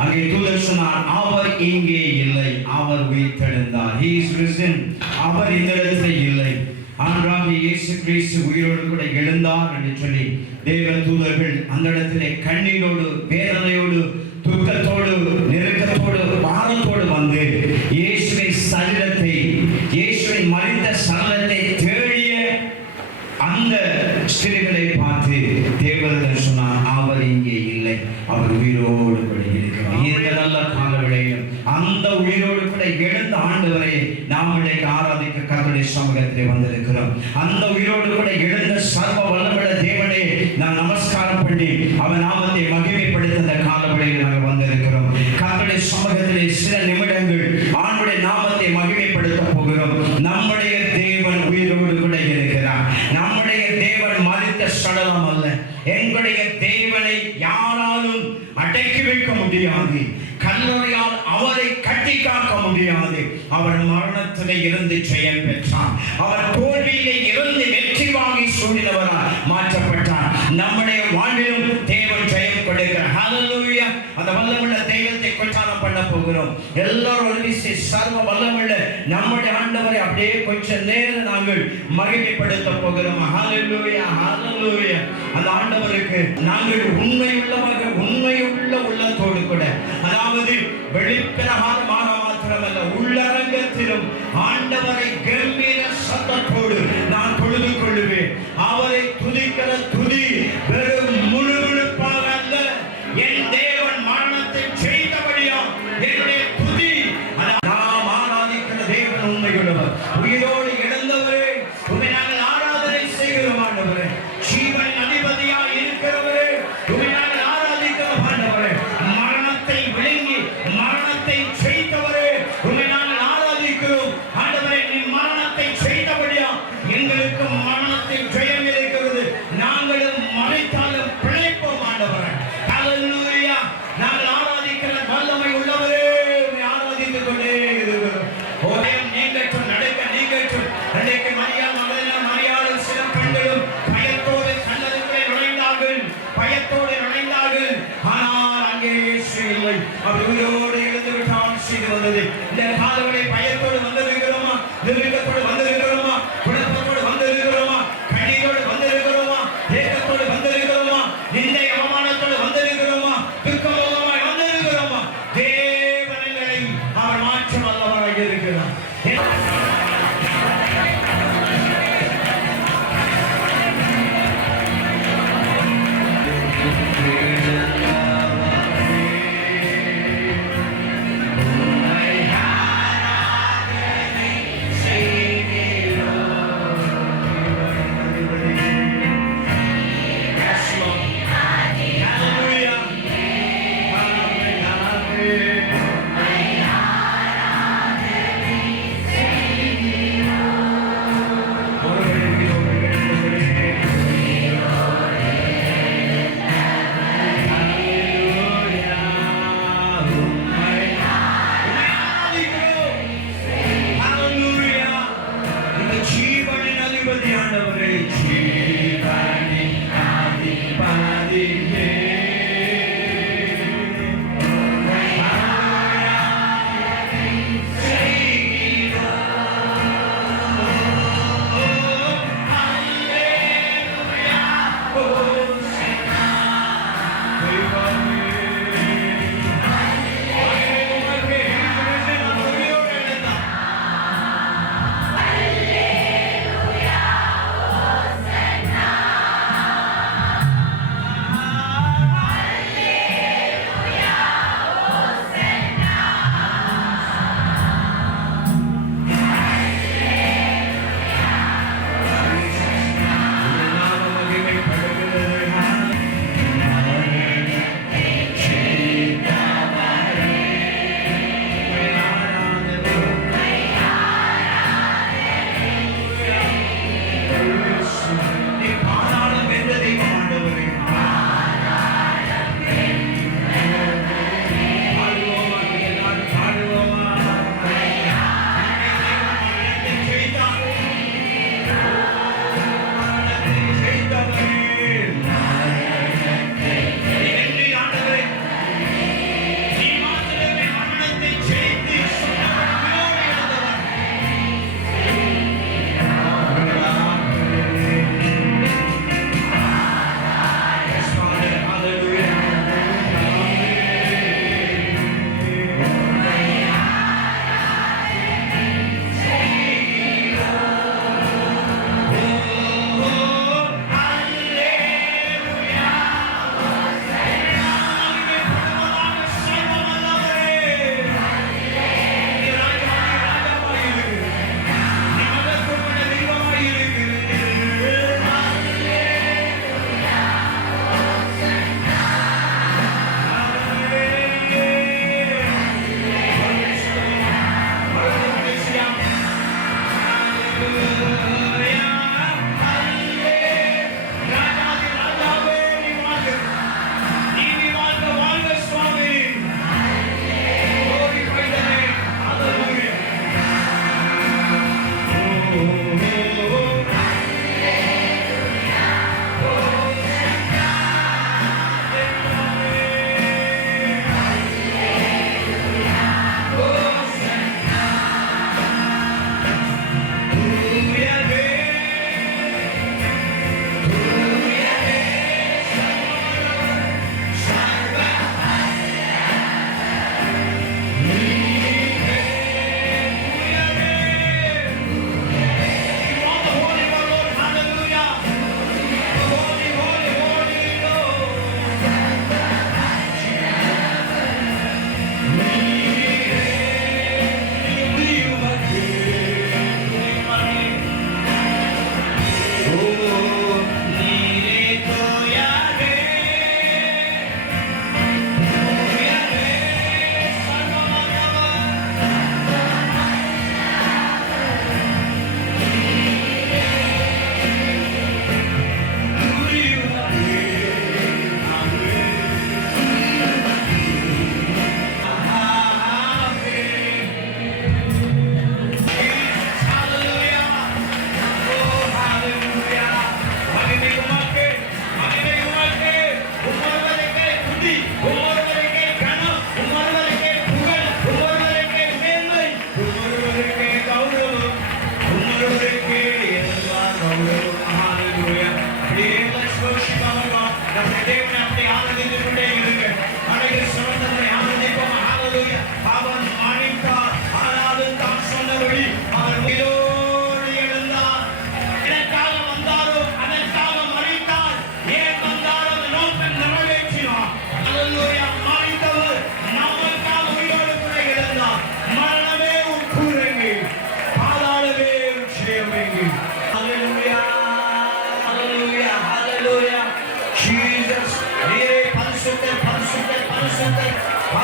அங்கே தூதர் சொன்னார், அவர் இங்கே இல்லை, அவர் உயிர்த்தெழுந்தார். He is risen. அவர் இந்த இடத்துல இல்லை. ஆண்டவராகிய இயேசு கிறிஸ்து உயிரோடு கூட எழுந்தார் என்று சொல்லி தேவ தூதர்கள் அந்த இடத்திலே கண்ணீரோடு, வேதனையோடு, துக்கத்தோடு, நெருக்கத்தோடு, பாரத்தோடு வந்து இயேசுவின் சரீரத்தை, இயேசுவின் மரித்த சரீரத்தை தேடிய அந்த ஸ்திரீகளை பார்த்து தேவதூதன் சொன்னார், அவர் இங்கே இல்லை, அவர் உயிரோடு கூட இருக்கிறார். இந்த நல்ல காலவேளையிலும் அந்த உயிரோடு கூட எழுந்த ஆண்டவரை நாம் இன்றைக்கு ஆராதிக்க கர்த்தருடைய சமூகத்திலே வந்திருக்கிறோம். அந்த உயிரோடு கூட எழுந்த சர்வ வல்லமையுள்ள தேவனை நாம் நமஸ்காரம் பண்ணி அவன் நாமத்தை மகிமைப்படுத்த அந்த காலவேளையில் நாங்கள் வந்திருக்கிறோம். கர்த்தருடைய சமூகத்திலே சில நிமிடங்கள் ஆண்டவருடைய நாமத்தை மகிமைப்படுத்த போகிறோம். நம்முடைய தேவன் உயிரோடு கூட இருக்கிறார். நம்முடைய தேவன் மரித்த சடலம் அல்ல. எங்களுடைய தேவனை யாராலும் அடக்கி வைக்க முடியாது. கல்லறையால் அவரை கட்டி காக்க முடியாது. அவர் மரணத்திலே இருந்து ஜெயம் பெற்றார். அவர் தோல்வியிலே இருந்து வெற்றி வாங்கி சூழ்நிலவரால் மாற்றப்பட்டார். நம்முடைய வாழ்விலும் தேவன் ஜெயம் கொடுக்கிறார். ஹல்லேலூயா. அந்த வல்லமுள்ள தெய்வத்தை கொண்டாடம் பண்ண போகிறோம். எல்லாரும் ஒரு விசை சர்வ வல்லமுள்ள நம்முடைய ஆண்டவரை அப்படியே கொஞ்சம் நேரம் நாங்கள் மகிமைப்படுத்த போகிறோம். ஹல்லேலூயா, ஹல்லேலூயா. அந்த ஆண்டவருக்கு நாங்கள் உண்மையுள்ள உள்ளத்தோடு கூட, அதாவது வெளிப்பிரகாரமாக மாத்திரமல்ல, உள்ளரங்கத்திலும் ஆண்டவரை கம்பீர சத்தத்தோடு நான் தொழுது கொள்ளுவேன். அவரை துதிக்கிற துதி வெறும் முழுமுழுப்பாக அல்ல, என் தேவன் மரணத்தை செய்தபடியா என்னுடைய துதி. நாம் ஆராதிக்கிற தேவன் உண்மையுள்ளவர். உயிரோடு இழந்தவரே, உண்மை நாங்கள் ஆராதனை செய்கிறோம். ஆண்டவரே, ஜீவன் அதிபதியா இருக்கிறவரே, உண்மை நாங்கள் ஆராதிக்கிறோம். ஆண்டவரே, மரணத்தை விழுங்கி மரணத்தை செய்தவரே, உண்மை நாங்கள் ஆராதிக்கிறோம். ஆண்டவரே, நீ மரணத்தை செய்தபடியா எங்களுக்கு மரணத்தில் ஜெயம் இருக்கிறது. நாங்களும் மறைத்தாலும் பிழைப்போம். ஆண்டவரே, ஹல்லேலூயா. நாங்கள் ஆராதிக்கிற வல்லமை உள்ளவரே, உம்மை ஆராதித்துக் கொண்டே இருக்கிறோம். ஓயம் நீங்கட்டும், நடக்க நீங்கட்டும். அன்றைக்கு மரியாளும் சில பெண்களும் பயத்தோடு கல்லறைக்குள்ளே நுழைந்தார்கள். ஆனால் அங்கே இயேசு இல்லை. அவர் உயிரோடு எழுந்து விட்டான் செய்து வந்தது. இந்த காலவரை பயத்தோடு வந்திருக்கிறோமா? நிர்விகத்தோடு வந்திருக்கிறோமா? குழப்பத்தோடு வந்திருக்கிறோமா? கண்ணீரோடு வந்திருக்கிறோமா? ஏக்கத்தோடு வந்திருக்கிறோமா? நிந்தை அவமானத்தோடு வந்திருக்கிறோமா? துக்கமோகமாய் வந்திருக்கிறோமா? தேவனை அவர் மாற்றம் அல்லவராக இருக்கிறார். I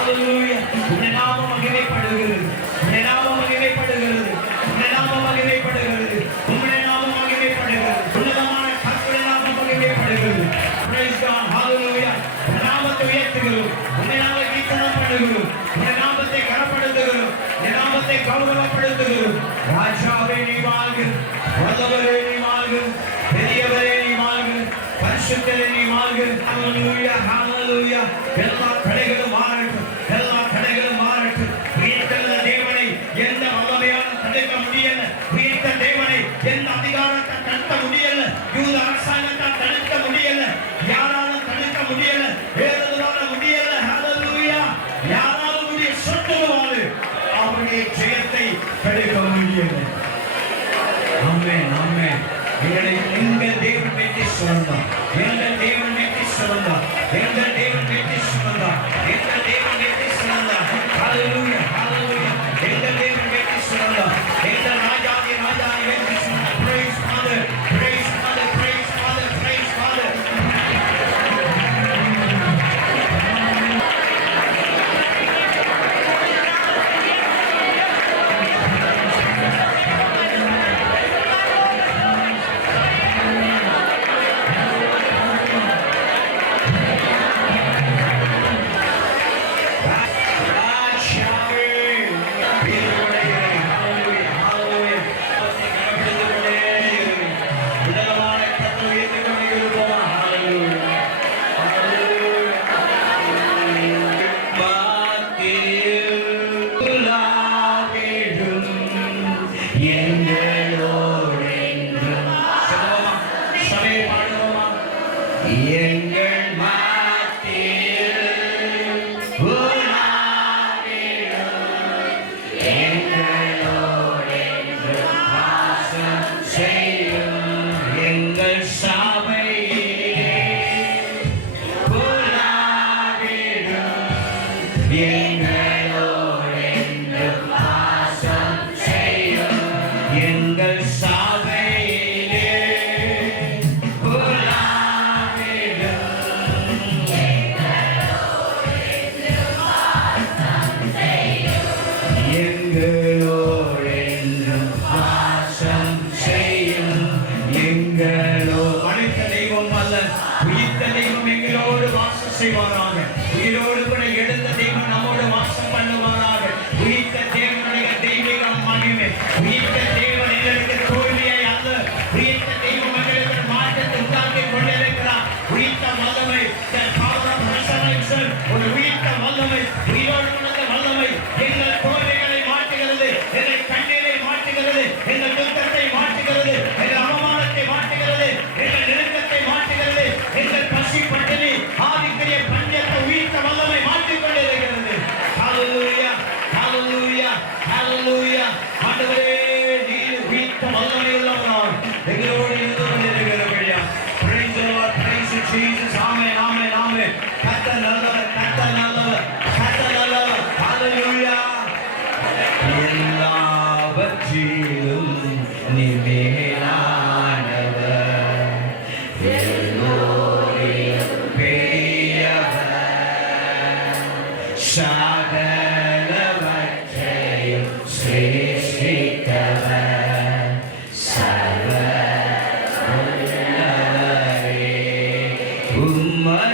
ஹalleluya. உம்முடைய நாமம் மகிமைப்படுகிறது, உம்முடைய நாமம் மகிமைப்படுகிறது, உம்முடைய நாமம் மகிமைப்படுகிறது, உம்முடைய நாமம் மகிமைப்படுகிறது. உன்னதமான கர்த்தருடைய நாமம் மகிமைப்படுகிறது. Praise God, hallelujah. உம்முடைய நாமத்தை உயர்த்துகிறோம், உம்முடைய நாமத்தை கீர்த்தனம் பண்ணுகிறோம், உம்முடைய நாமத்தை கனப்படுத்துகிறோம், உம்முடைய நாமத்தை கௌரவப்படுத்துகிறோம். ராஜாவே நீ வாழ்க, வல்லவரே நீ வாழ்க, பெரியவரே நீ வாழ்க, பரிசுத்தரே நீ வாழ்க. ஹalleluya, hallelujah. எல்லா தடைகளும் மாறட்டும், எல்லா தடைகளும் மாறட்டும். உயிர்த்தெழுந்த தேவனை எந்த வல்லமையான தடுக்க முடியல, உயிர்த்த தேவனை எந்த அதிகாரத்தை தடுக்க முடியல, யூத அரசாங்கத்தை தடுக்க முடியல, யாராலும் தடுக்க முடியல, வேறொருவரால முடியல. ஹalleluya. யாராலும் முடிய சொத்துவாரு அவருடைய ஜெயத்தை தடுக்க முடியல. ஆமென், ஆமென். எங்கள் தேவன் வெற்றி சுமந்தார், எங்கள் தேவன் வெற்றி சுமந்தார், எங்கள் தேவன் வெற்றி சுமந்தார், எங்கள் தேவன் வெற்றி சுமந்தார். ஹalleluya, ஹalleluya. எங்கள் தேவன் வெற்றி சுமந்தார், எங்கள் ராஜாதி ராஜாதி வெற்றி சுமந்தார். Praise Father, praise Father, praise Father, praise Father. செய்வாராக. உயிரோடு கூட எழுந்த தெய்வம் நம்மோடு வாசம் பண்ணுவாராக. உயிர்த்த தேவனுடைய தெய்வீக மகிமை, உயிர்த்த தேவன் எங்களுக்கு தோல்வியை அல்ல, உயிர்த்த தெய்வம் எங்களுக்கு மாற்றத்தை உண்டாக்கி கொண்டிருக்கிறார். உயிர்த்த வல்லமை, ஒரு உயிர்த்த வல்லமை, உயிரோடு உணர்ந்த வல்லமை எங்கள் தோல்விகளை மாற்றுகிறது, எங்கள் கண்ணீரை மாற்றுகிறது, எங்கள் துக்கத்தை மாற்றுகிறது, எங்கள் அவமானத்தை மாற்றுகிறது, எங்கள் நெருக்கத்தை மாற்றுகிறது, எங்கள் பசி பட்டினி ஆதிக்கிற பஞ்சத்தை உயிர்த்த வல்லமை மாற்றிக் கொண்டிருக்கிறது. ஹalleluya, ஹalleluya, ஹalleluya. ஆண்டவரே நீர் உயிர்த்த வல்லமை உள்ளவராய் எங்களோடு இருந்து கொண்டிருக்கிறீர்கள். Praise the Lord, praise you Jesus. ஆமென், ஆமென், ஆமென். கர்த்தர் நல்லவர், கர்த்தர் நல்லவர், கர்த்தர் நல்லவர். ஹalleluya. எல்லாவற்றிலும் நீ மேலானவர், சகலவற்றையும் சிருஷ்டித்தவர், சர்வ வல்லவரே, உம்மை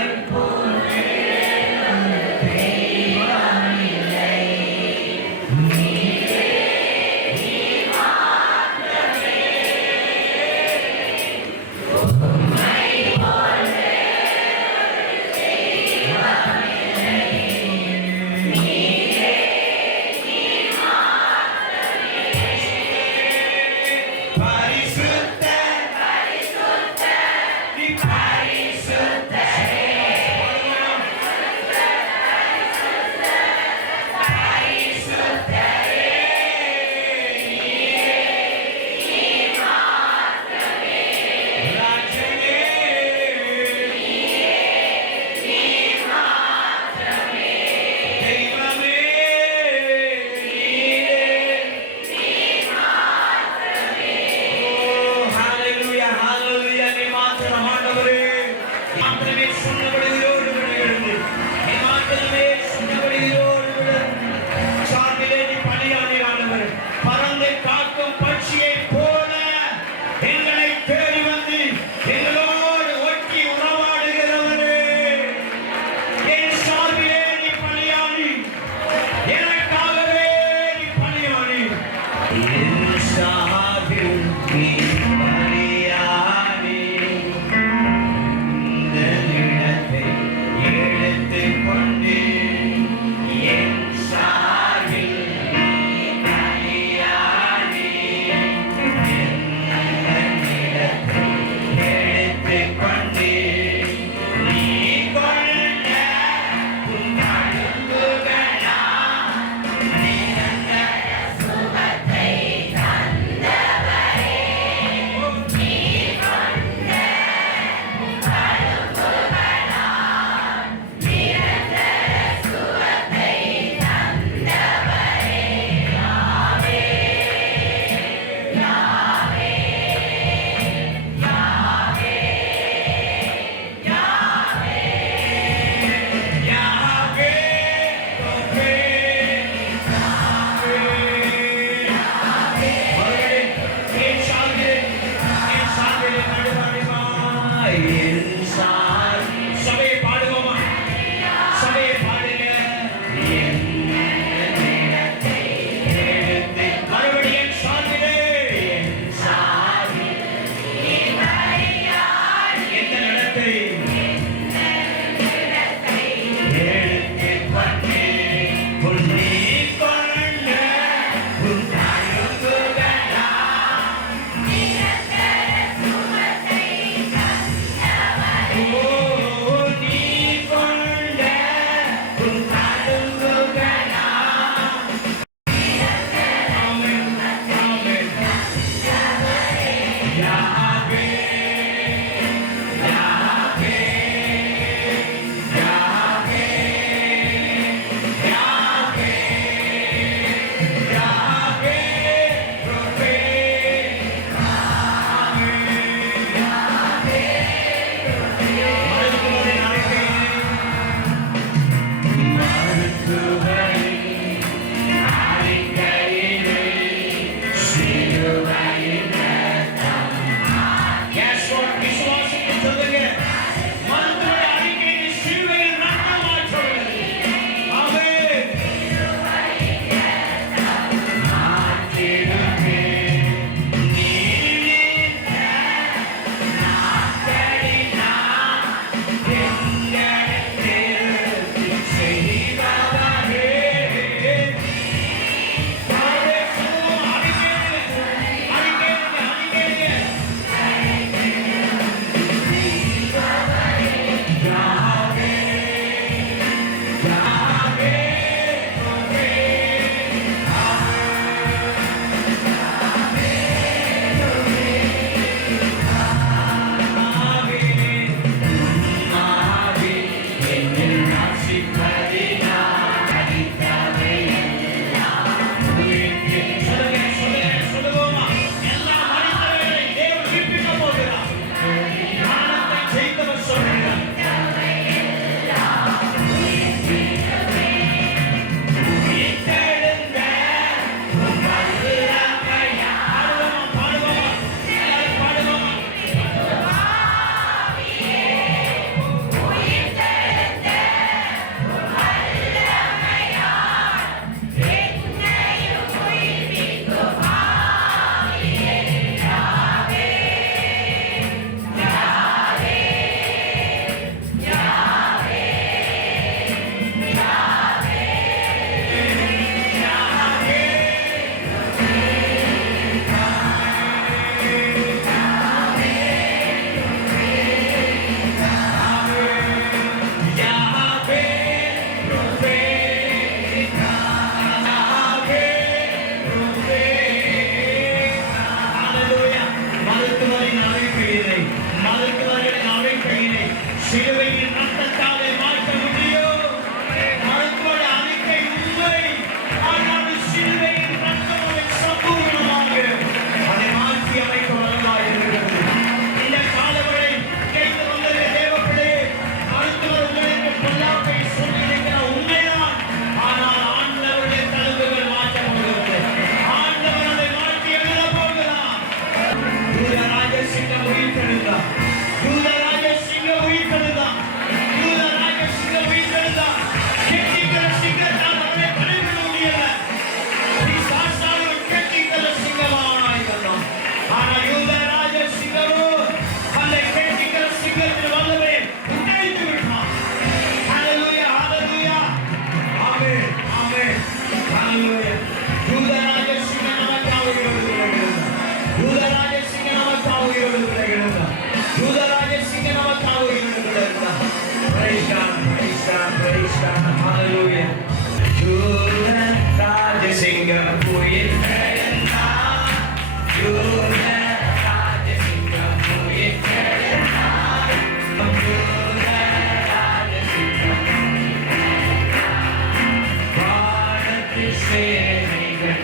சேனைகள்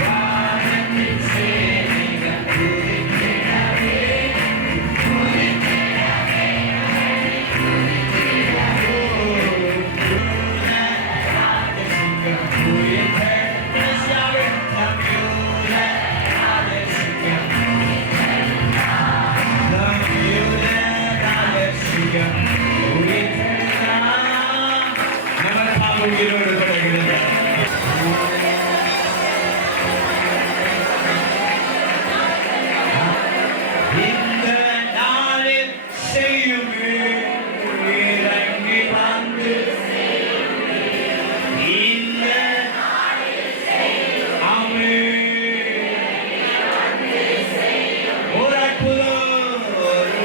வானத்தின் சேனைகள் துதித்திடவே உயிரோடு படுகிறது இந்த நாளில் செய்யுமே இறங்கி வந்து இந்த ஆமே ஒரு அற்புதம் ஒரு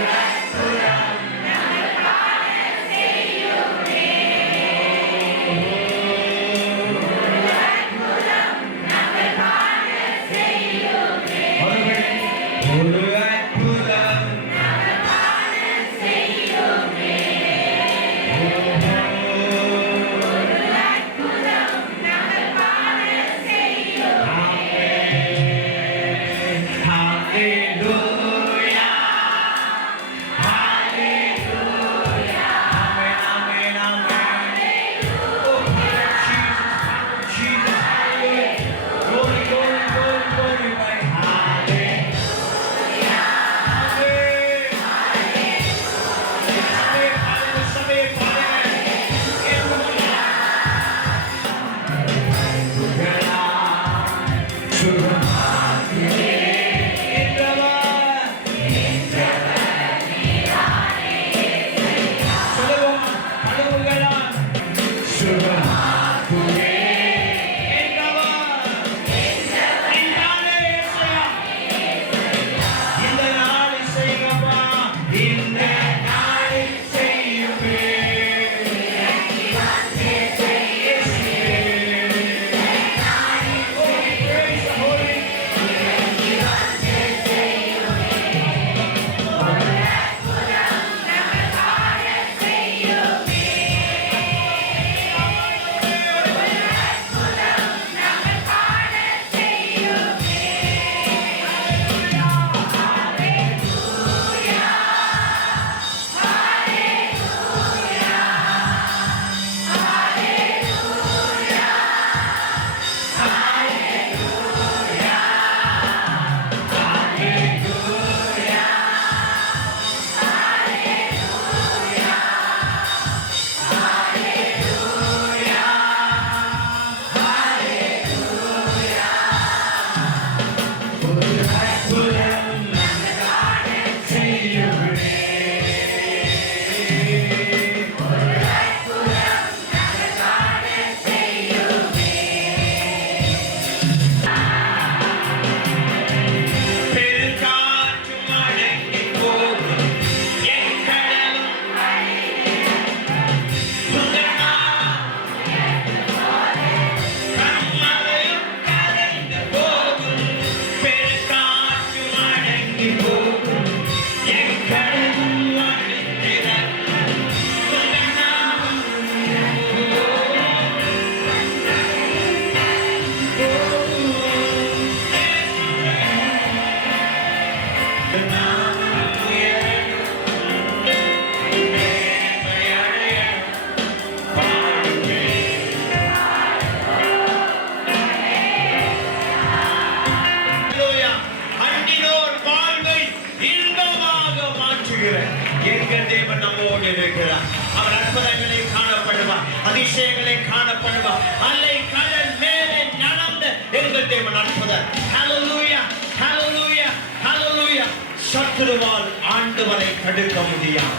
எங்கள் தேவன் நம்மோடு இருக்கிறார். அவர் அற்புதங்களை காணப்படுவார், அதிசயங்களை காணப்படுவார். அலை கடல் மேலே நடந்த எங்கள் தேவன் அற்புதர். ஹல்லேலூயா, ஹல்லேலூயா, ஹல்லேலூயா. சத்துருவால் ஆண்டவரை தடுக்க முடியாது.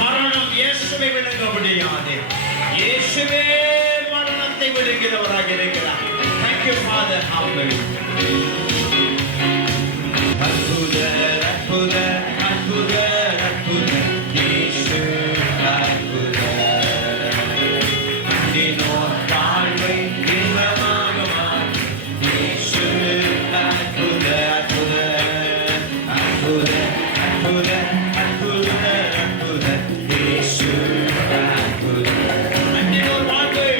மரணம் இயேசுவை விழுங்க முடியாது. இயேசுவே மரணத்தை விடுகிறவராக இருக்கிறார். Thank you Father. அற்புதர், அற்புதர், அற்புதர், அற்புதர், இயேசு அற்புதர். அண்டினோர் வாழ்வை இன்பமாக மாற்றும் இயேசு அற்புதர், அற்புதர், அற்புதர், அற்புதர், அற்புதர், அற்புதர், இயேசு அற்புதர். அண்டினோர் வாழ்வை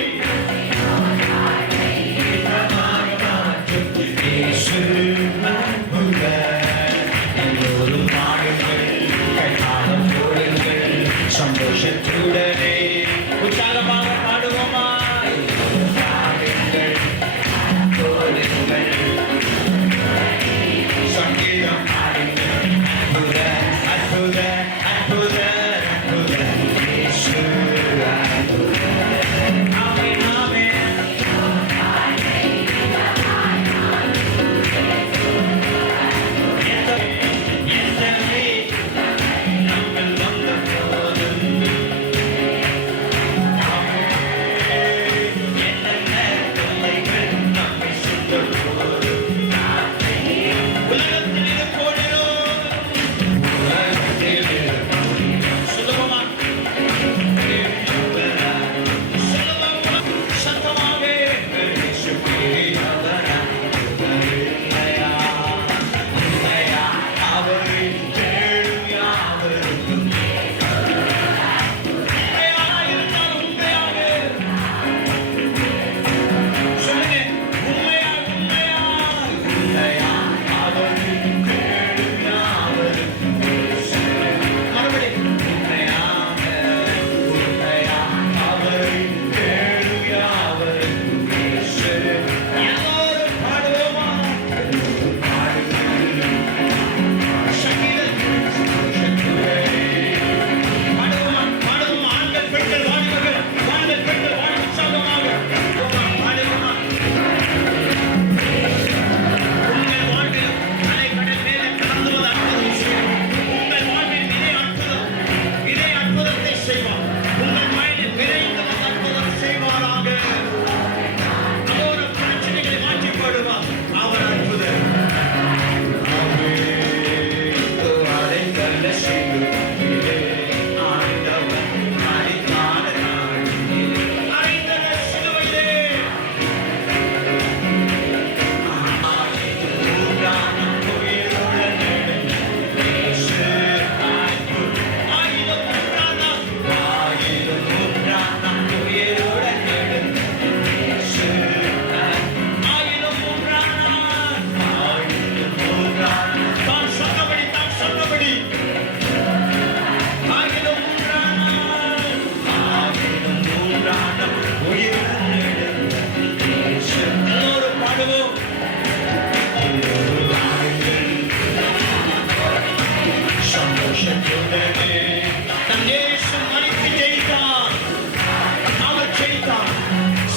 ஜெயித்தார்,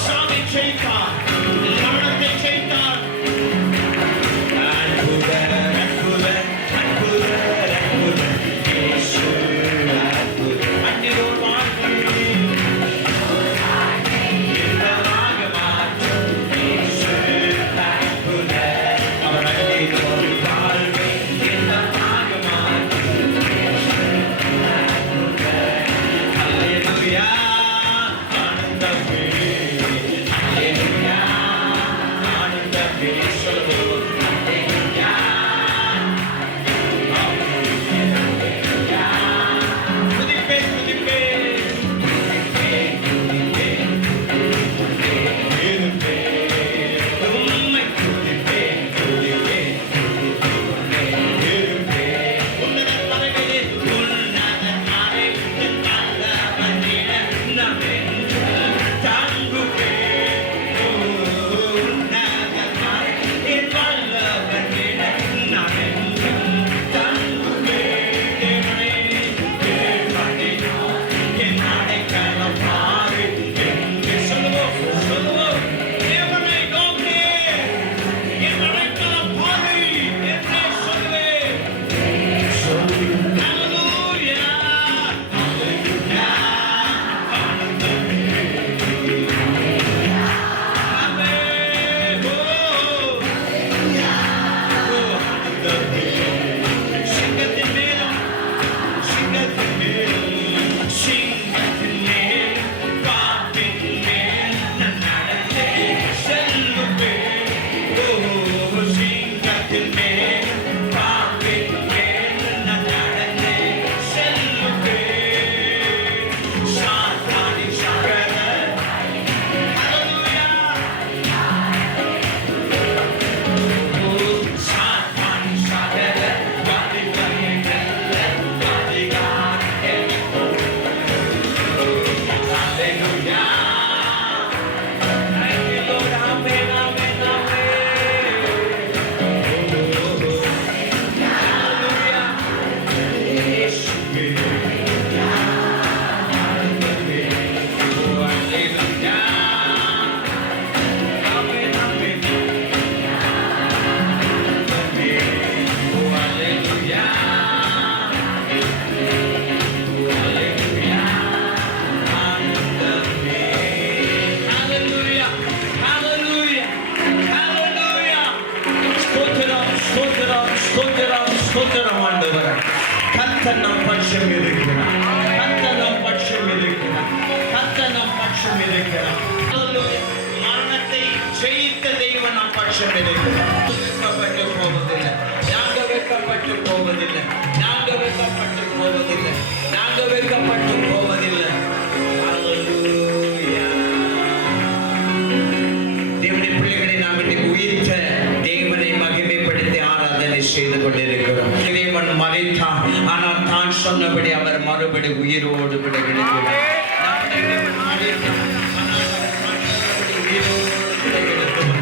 சாமி ஜெயித்தார், மரணத்தை ஜெயித்தார். அற்புதர், அற்புதர், அற்புதர், அற்புதர், இயேசு அற்புதர். அன்னிலோர் வாழ்க்கை இன்பமாக மாற்றும் இயேசு அற்புதர். அவர் அன்னிலோர் வாழ்க்கை இன்பமாக மாற்றும் இயேசு அற்புதர். அல்லேலூயா, ஆனந்தமே, அல்லேலூயா, ஆனந்தமே. சொல்லுவோம். அல்லேலூயா, துதிப்பேன், துதிப்பேன், துதிப்பேன், துதிப்பேன், துதிப்பேன், உம்மை துதிப்பேன், துதிப்பேன், துதிப்பேன். உன்னத மலைகளே, உன்னத மலைகளின் நல்லவனிட நமென்று தாங்குவேன். உன்னத மலைகளின் நல்லவனிட நமென்று தாங்குவேன். தேவனே, தேவனே, என் அடைக்கலம் பாரு என்று சொல்லுவோம், சொல்லுவோம். தேவனை நோக்கி என் அடைக்கலம் பாரு என்றே சொல்லுவேன். Hallelujah, hallelujah, ஆனந்தமே, ஆமென். ஆனந்தமே. சிங்கத்தின் மேலும், சிங்கத்தின் மேலும், சிங்கத்தின் மேல், பாம்பின் மேல் நான் நடந்தே செல்லுவேன். சிங்கத்தின் மேல், பாம்பின் மேல் நான் நடந்தே செல்லுவேன். சாத்தானின் சகல Hallelujah. சாத்தானின் சகல வல்லமைகள் அதிகாரம் எனக்கு. Hallelujah. Thank you, Lord. Amen, amen, amen. Hallelujah. இயேசுவே. ஆனந்தமே. Hallelujah. Amen, amen. Hallelujah. Hallelujah. ஆனந்தமே. Hallelujah. Hallelujah. Hallelujah. ஸ்தோத்திரம், ஸ்தோத்திரம், ஸ்தோத்திரம், ஸ்தோத்திரம் ஆண்டவரே. கர்த்தர் நம் பட்சம் இருக்கிறார். கர்த்தர் நம் பட்சம் இருக்கிறார். கர்த்தர் நம் பட்சம் இருக்கிறார். Hallelujah. மரணத்தை ஜெயித்த தெய்வம் நம் பட்சம் இருக்கிறார். வெட்கப்பட்டு போவதில்லை. நாங்க வெட்கப்பட்டு போவதில்லை. நாங்க வெட்கப்பட்டு போவதில்லை. நாங்க வெட்கப்பட்டு போவதில்லை. Hallelujah. தேவனுடைய பிள்ளைகளை நாம் இன்னைக்கு உயிர்த்த தேவனை மகிமைப்படுத்தி ஆராதனை செய்து கொண்டிருக்கிறோம். தேவன் மரித்தார், ஆனால் தான் சொன்னபடி அவர் மறுபடி உயிரோடு விட எழுந்தார். நம்முடைய தேவன் மரித்தார், ஆனால் அவர் தான் சொன்னபடி உயிரோடு விட எழுந்தார்.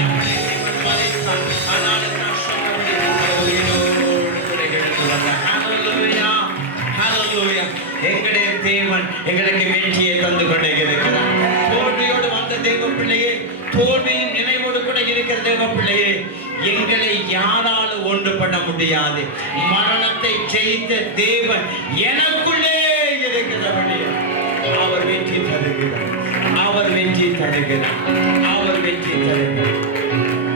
நம்முடைய தேவன் மரித்தார், ஆனால் தான் சொன்னபடி அவர் உயிரோடு விட எழுந்தார். Hallelujah. Hallelujah. எங்களுடைய தேவன் எங்களுக்கு வெற்றியை தந்து கொண்டே இருக்கிறார். தோல்வியோடு வந்த தேவ பிள்ளையே, தோல்வியின் நினைவோடு கூட இருக்கிற தேவ பிள்ளையே, எங்களை யாராலும் ஒன்று பண்ண முடியாது. மரணத்தை ஜெயித்த தேவன் எனக்குள்ளே இருக்கிறபடி அவர் வெற்றி தருகிறார். அவர் வெற்றி தருகிறார். அவர் வெற்றி தருகிறார்.